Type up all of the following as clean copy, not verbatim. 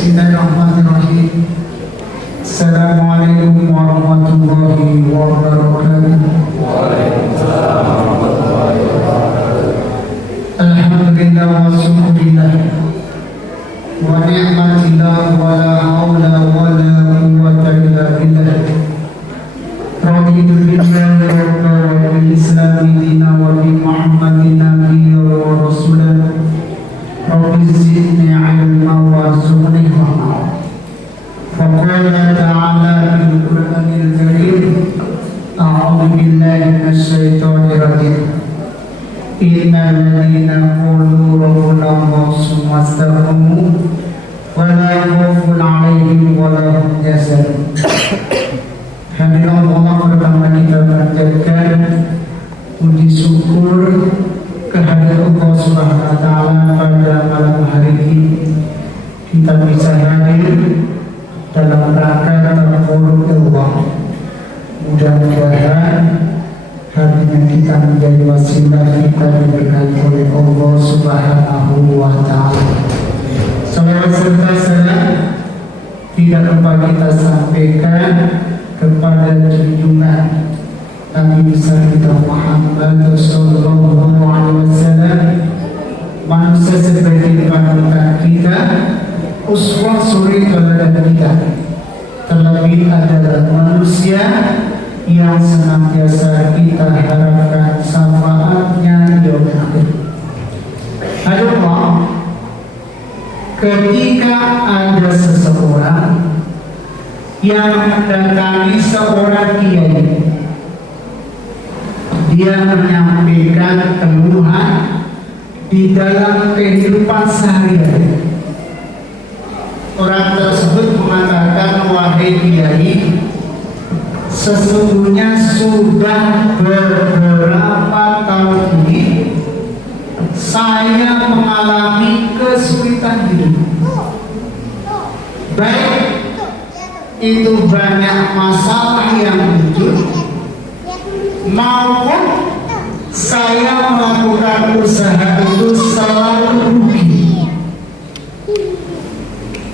Bismillahirrahmanirrahim. Assalamualaikum warahmatullahi wabarakatuh. Waalaikumsalam warahmatullahi wabarakatuh. Alhamdulillah wa syukurillah wa ni'matillah wa la hawla wa la quwwata illa billah. Raditu billahi rabban wa bil islami dinan wa bi Muhammadin nabiyyan wa rasulan. Rabbi zidni ilman warzuqni fahma. Faqala ta'ala fil Qur'anil Karim, a'udzu billahi minasyaitonir rajim. Innal ladzina qalu rabbuna Allah tsumma istaqamu wa la khaufun 'alaihim wa la hum yahzanun. Hadirin Allah, pertama kita panjatkan puji syukur kehadirat Allah Subhanahu wa taala pada malam hari ini. Kita bisa hadir dalam rangka terpuruk Allah. Mudah-mudahan hatinya kita menjadi wasilah kita diberkati oleh Allah Subhanahu wa taala. Salawat serta salam tidak lupa kita sampaikan kepada junjungan Nabi besar kita Muhammad sallallahu alaihi wasallam, manusia sebagai panutan kita, uswah suri teladan kita. Terlebih adalah manusia yang senantiasa kita harapkan syafaatnya di yaumil akhir. Allah, ketika ada seseorang yang mendatangi seorang kiai, dia menyampaikan keluhan di dalam kehidupan sehari-hari. Orang tersebut mengatakan, wahai kiai, sesungguhnya sudah beberapa tahun ini saya mengalami kesulitan hidup. Baik itu banyak masalah yang muncul, maupun saya melakukan usaha itu selalu rugi.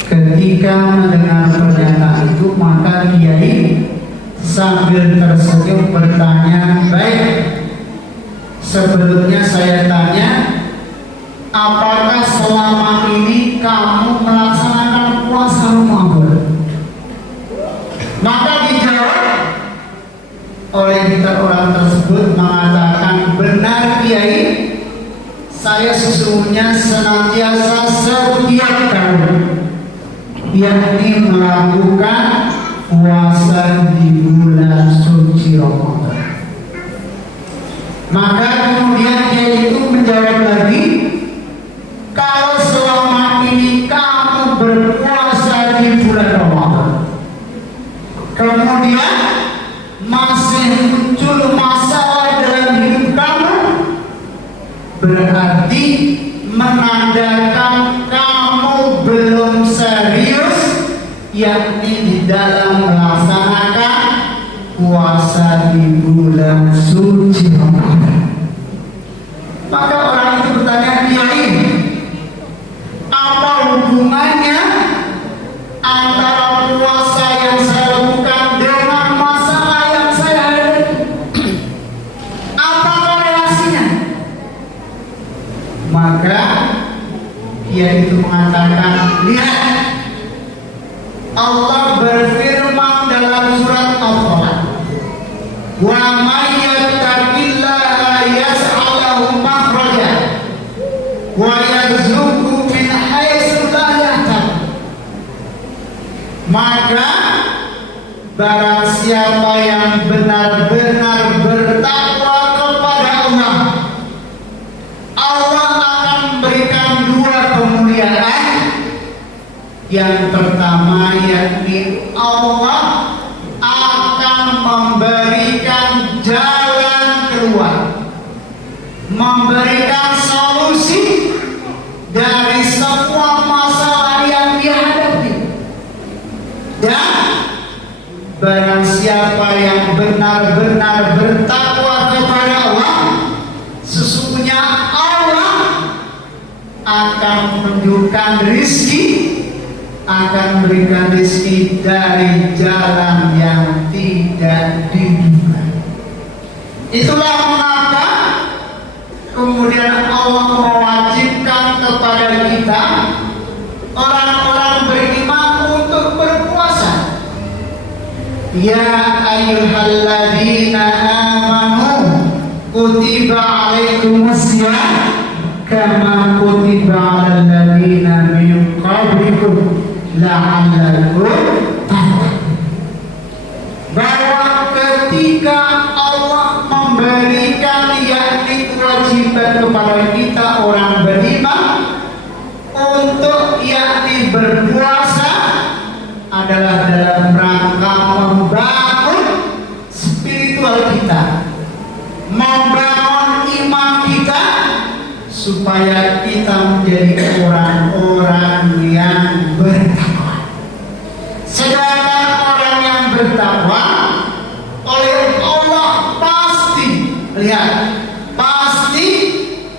Ketika mendengar pernyataan itu, maka kiai sambil tersenyum bertanya, baik, sebelumnya saya tanya, apakah selama ini kamu melaksanakan puasa Ramadan? Maka dijawab oleh orang tersebut, mengatakan, benar kiai, saya sesungguhnya senantiasa setiap tahun yakni melakukan puasa di bulan suci Ramadan. Maka kemudian dia itu menjawab lagi, kalau selama ini kamu berpuasa di bulan Ramadan, kemudian masih muncul masalah dalam hidup kamu, berarti menandakan kamu belum serius, yakni di dalam melaksanakan puasa di bulan suci Ramadan. Maka orang itu bertanya, kiai, apa hubungannya antara puasa yang saya lakukan dengan masalah yang saya hadapi? Apa korelasinya? Maka dia itu mengatakan, lihat, Allah berfirman dalam surat Al-Falaq, wa may yattaqillaha yaj'al lahu makhraja wa yarzuqhu min haitsu la yahtasib. Maka barang siapa yang benar-benar bertakwa kepada Allah, Allah akan memberikan dua kemuliaan. Yang pertama, yakni Allah akan memberikan jalan keluar, memberikan solusi dari semua masalah yang dihadapi. Dan barang siapa yang benar-benar bertakwa kepada Allah, sesungguhnya Allah akan menunjukkan rizki akan berikan rezeki dari jalan yang tidak diduga. Itulah mengapa kemudian Allah mewajibkan kepada kita orang-orang beriman untuk berpuasa. Ya ayyuhalladzina amanu kutiba alaikumussyam kama kutiba alal ladzina min qablikum la'allakum tattaqun. Bahwa ketika Allah memberikan yakni kewajiban kepada kita orang beriman untuk yakni berpuasa adalah dalam rangka membangun spiritual kita, membangun iman kita, supaya kita menjadi orang-orang yang bertakwa. Sedangkan orang yang bertakwa oleh Allah pasti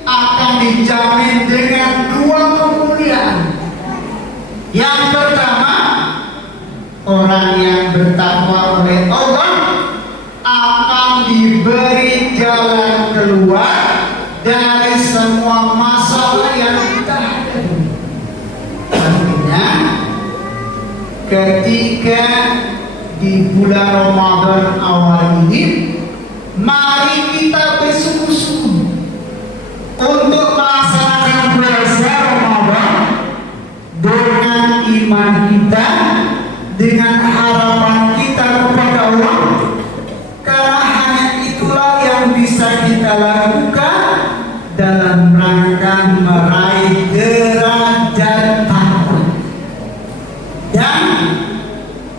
akan dijamin dengan dua kemuliaan. Yang pertama, orang yang bertakwa oleh Allah akan diberi jalan keluar dari semua masalah yang kita hadapi. Artinya, ketika di bulan Ramadan awal ini, mari kita bersungguh-sungguh untuk melaksanakan puasa Ramadan dengan iman kita, dengan harapan kita kepada Allah, karena hanya itulah yang bisa kita lakukan dalam rangka meraih derajat takwa. Dan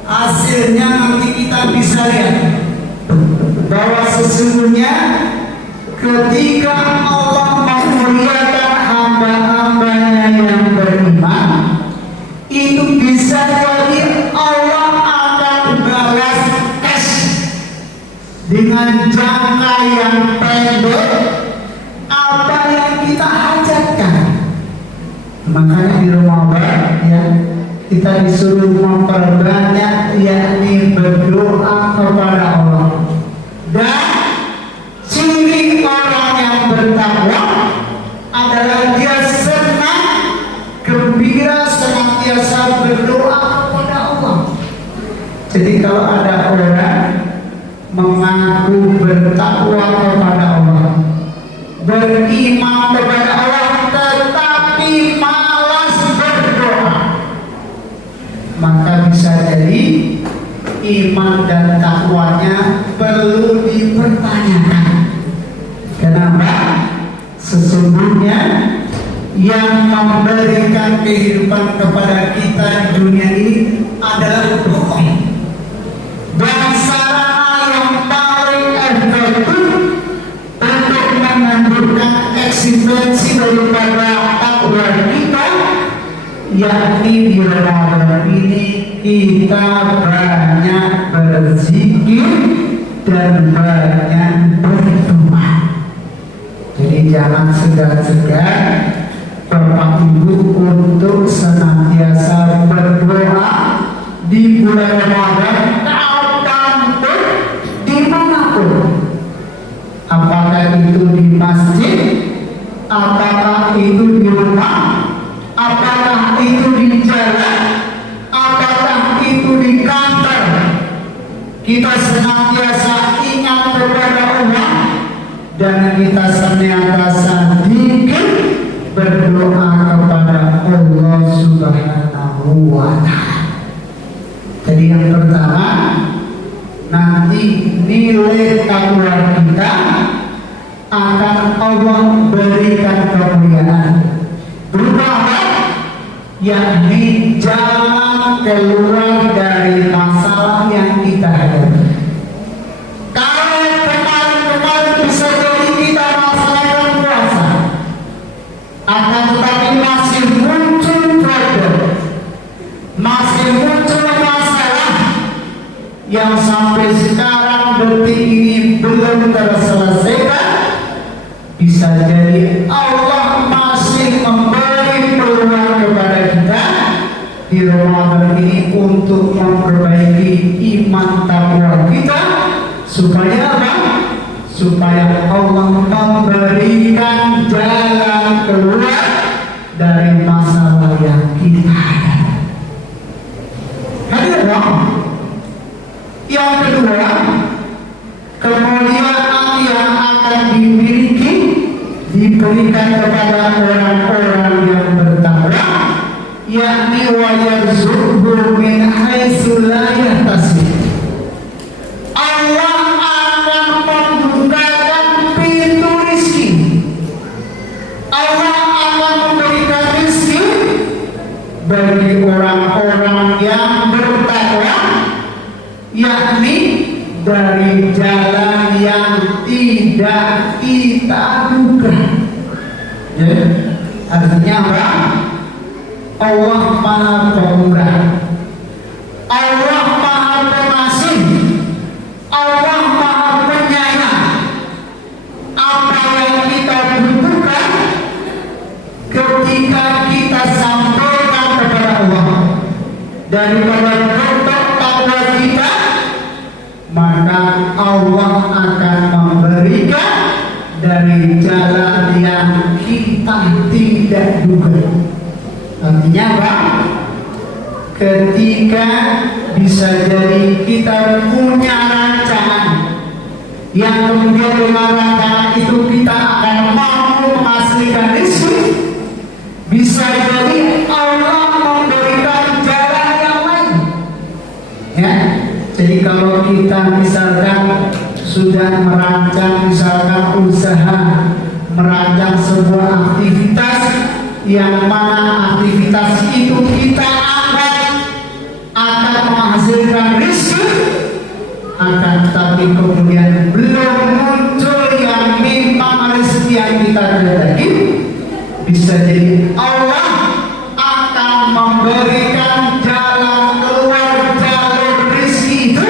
hasilnya nanti kita bisa lihat bahwa sesungguhnya ketika Allah memuliakan hamba-hambanya yang beriman, itu bisa jadi Allah akan balas cash dengan jangka yang pendek apa yang kita hajatkan. Makanya di Ramadan ya, kita disuruh memperbanyak yakni berdoa kepada Allah. Dan ciri orang yang bertakwa adalah dia senang, gembira, senantiasa berdoa kepada Allah. Jadi kalau ada orang mengaku bertakwa kepada Allah, beriman kepada Allah, tetapi malas berdoa, maka bisa jadi iman dan takwanya perlu dipertanyakan. Kenapa? Sesungguhnya yang memberikan kehidupan kepada kita di dunia ini adalah doa. Dan sarana yang paling efektif untuk menandurkan eksistensi daripada takwa kita, yakni di Ramadan ini kita banyak berzikir dan banyak berdoa. Jadi jangan segan-segan Bapak Ibu untuk senantiasa berdoa di bulan Ramadan, kapanpun, dimanapun. Apakah itu di masjid, apakah itu di rumah, apakah itu di jalan, apakah itu di kantor, kita senantiasa ingat kepada Allah dan kita senantiasa dikir berdoa kepada Allah Subhanahu wa Ta'ala. Jadi yang pertama, nanti nilai takwa kita akan Allah berikan kemuliaan. Berupa apa? Yakni jalan keluar dari masalah yang kita hadapi. Kalau kemarin bisa jadi kita melaksanakan puasa, akan tetapi masih muncul problem, masih muncul masalah yang sampai sekarang detik ini belum terselesaikan, bisa jadi Allah masih memberi peluang kepada kita di Ramadan ini untuk memperbaiki iman takwa kita supaya apa? Supaya Allah memberikan jalan keluar dari masalah yang kita hadapi. Hadirin, yang kedua, kemuliaan yang akan diberikan kepada orang-orang yang bertakwa, yakni wa yarzuqhu min haitsu la yahtasib. Allah akan membukakan pintu rezeki. Allah akan memberikan rezeki bagi orang-orang yang bertakwa, yakni dari jalan yang tidak kita duga. Ya, artinya apa? Allah Maha Pemurah, Allah Maha Pengasih, Allah Maha Penyayang. Apa yang kita butuhkan ketika kita sampaikan kepada Allah daripada bentuk takwa kita, maka Allah akan memberikan dari jalan yang kita tidak duga. Artinya apa? Ketika bisa jadi kita punya rancangan yang kemudian dengan rancangan itu kita akan mampu menghasilkan rezeki, bisa jadi Allah memberikan jalan yang lain. Ya, jadi kalau kita misalkan sudah merancang misalkan usaha, merancang sebuah aktivitas yang mana aktivitas itu kita anggap akan menghasilkan rezeki, akan tetapi kemudian belum muncul yang memang rezeki yang kita kehendaki, bisa jadi Allah akan memberikan jalan keluar jalur rezeki itu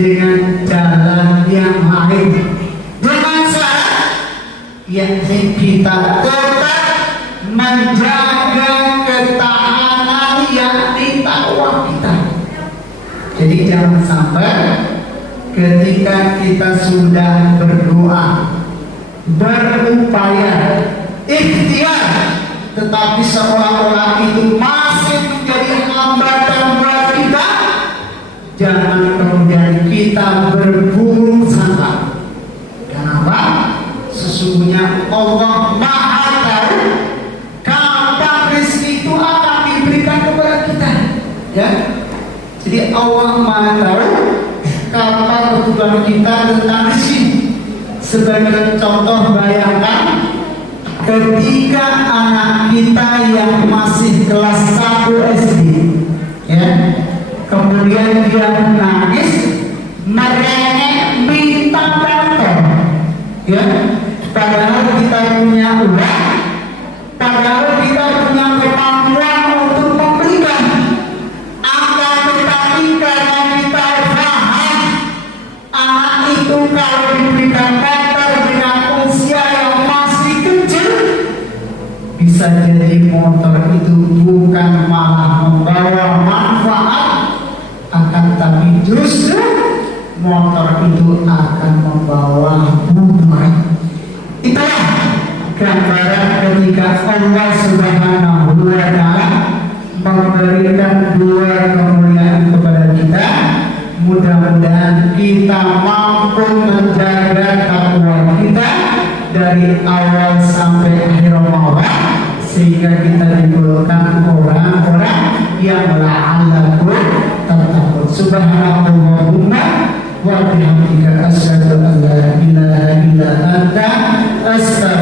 dengan jalan yang lain, dengan syarat yakni kita tetap menjaga ketahanan yakni takwa kita. Jadi jangan sampai ketika kita sudah berdoa, berupaya, ikhtiar, tetapi seolah-olah itu masih menjadi hambatan buat kita, jangan kemudian kita berburuk sangka. Kenapa? Sesungguhnya Allah Maha tahu kapan rezeki itu akan diberikan kepada kita. Ya, jadi Allah Maha tahu kapan kebutuhan kita tentang rezeki. Sebagai contoh, bayangkan ketika anak kita yang masih kelas 1 SD, ya, kemudian dia menangis, merengek, minta bantuan, ya, padahal kita punya uang, padahal kita punya kemampuan untuk memberikan. Akan tetapi karena kita paham anak itu kalau diberikan motor dengan usia yang masih kecil, bisa jadi motor itu bukan malah membawa manfaat, akan tapi justru motor itu akan membawa mudarat. Itulah gambaran ketika Allah Subhanahu wa Ta'ala memberikan dua kemuliaan kepada kita. Mudah-mudahan kita mampu menjaga takwa kita dari awal sampai akhir Ramadan, sehingga kita digolongkan orang-orang yang la'allakum tattaqun. Subhanallahumma wa bihamdika asyhadu an la ilaha illa anta astaghfiruka